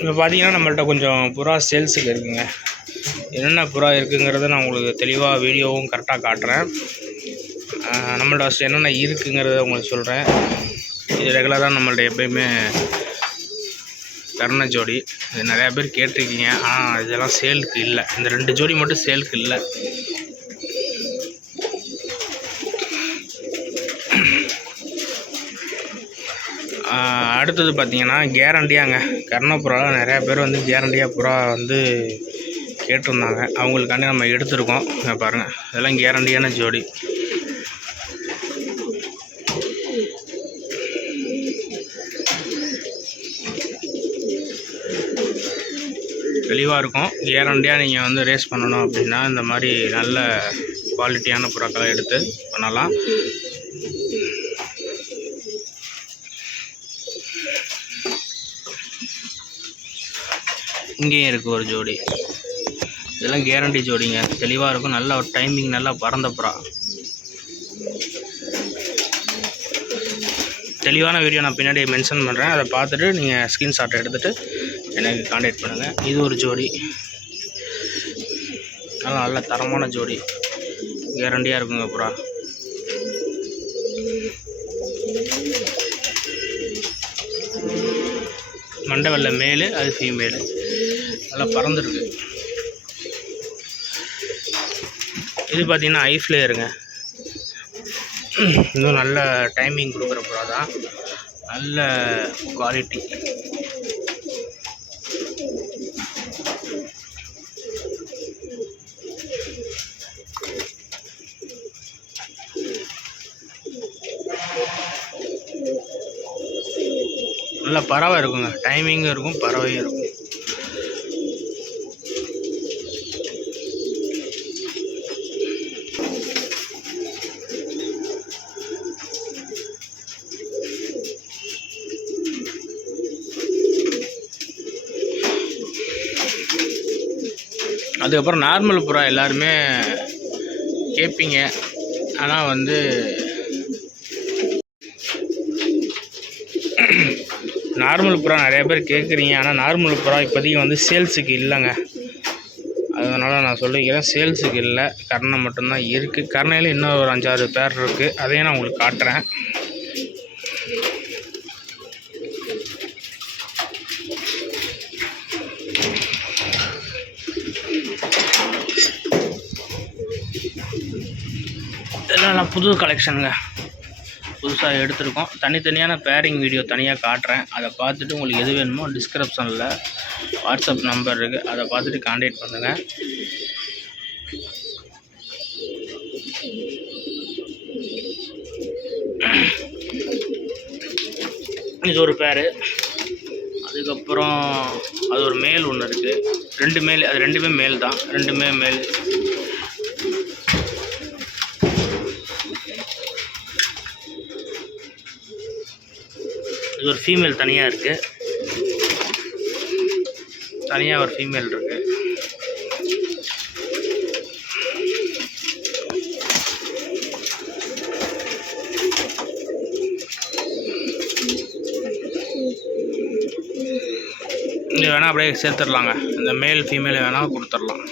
இப்போ பார்த்தீங்கன்னா நம்மள்ட்ட கொஞ்சம் புறா சேல்ஸுக்கு இருக்குங்க. என்னென்ன புறா இருக்குங்கிறத நான் உங்களுக்கு தெளிவாக வீடியோவும் கரெக்டாக காட்டுறேன். நம்மள்ட்ட ஃபஸ்ட்டு என்னென்ன இருக்குங்கிறத உங்களுக்கு சொல்கிறேன். இது ரெகுலராக நம்மள்ட்ட எப்போயுமே கர்ண ஜோடி. இது நிறையா பேர் கேட்டிருக்கீங்க. ஆனால் இதெல்லாம் சேலுக்கு இல்லை. இந்த 2 ஜோடி மட்டும் சேலுக்கு இல்லை. அடுத்தது பார்த்திங்கன்னா கேரண்டியாங்க. கர்ணப்புறாவில் நிறையா பேர் வந்து கேரண்டியாக புறா வந்து கேட்டிருந்தாங்க. அவங்களுக்காண்டி நம்ம எடுத்துருக்கோம். பாருங்கள், இதெல்லாம் கேரண்டியான ஜோடி. தெளிவாக இருக்கும். கேரண்டியாக நீங்கள் வந்து ரேஸ் பண்ணணும் அப்படின்னா இந்த மாதிரி நல்ல குவாலிட்டியான புறாக்களை எடுத்து பண்ணலாம். இங்கேயும் இருக்குது ஒரு ஜோடி. இதெல்லாம் கேரண்டி ஜோடிங்க. தெளிவாக இருக்கும். நல்ல ஒரு டைமிங், நல்லா பறந்த புறா. தெளிவான வீடியோ நான் பின்னாடி மென்ஷன் பண்ணுறேன். அதை பார்த்துட்டு நீங்கள் ஸ்க்ரீன்ஷாட் எடுத்துகிட்டு எனக்கு கான்டாக்ட் பண்ணுங்கள். இது ஒரு ஜோடி. நல்ல தரமான ஜோடி. கேரண்டியாக இருக்குங்க புறா. மண்டவல்ல மேலு, அது ஃபீமேலு. நல்லா பறந்துருக்கு. இது பார்த்திங்கன்னா ஐஃப்ளேயருங்க. இன்னும் நல்ல டைமிங் கொடுக்குற புறா தான். நல்ல குவாலிட்டி. நல்ல பறவை இருக்குங்க. டைமிங்கும் இருக்கும், பறவையும் இருக்கும். அதுக்கப்புறம் நார்மல் புறா எல்லாருமே கேட்பீங்க. ஆனால் வந்து நார்மல் புறா நிறைய பேர் கேட்குறீங்க. ஆனால் நார்மல் புறா இப்போதைக்கு வந்து சேல்ஸுக்கு இல்லைங்க. அதனால் நான் சொல்லிக்கிறேன், சேல்ஸுக்கு இல்லை. கர்ணை மட்டும்தான் இருக்குது. கர்ணையில் இன்னும் ஒரு 5-6 பேர் இருக்குது. அதையும் நான் உங்களுக்கு காட்டுறேன். இதெல்லாம் நான் புது கலெக்ஷனுங்க. புதுசாக எடுத்திருக்கோம். தனித்தனியான பேரிங் வீடியோ தனியாக காட்டுறேன். அதை பார்த்துட்டு உங்களுக்கு எது வேணுமோ டிஸ்கிரிப்ஷனில் வாட்ஸ்அப் நம்பர் இருக்குது. அதை பார்த்துட்டு கான்டாக்ட் பண்ணுங்கள். இது ஒரு பேரு. அதுக்கப்புறம் அது ஒரு மேல் ஒன்று இருக்குது. 2 மேல். அது 2மே மேல் தான். 2மே மேல். இது ஒரு ஃபீமேல் தனியாக இருக்குது. தனியாக ஒரு ஃபீமேல் இருக்குது. இது வேணால் அப்படியே சேர்த்துடலாங்க. இந்த மேல் ஃபீமேல் வேணால் கொடுத்துடலாம்.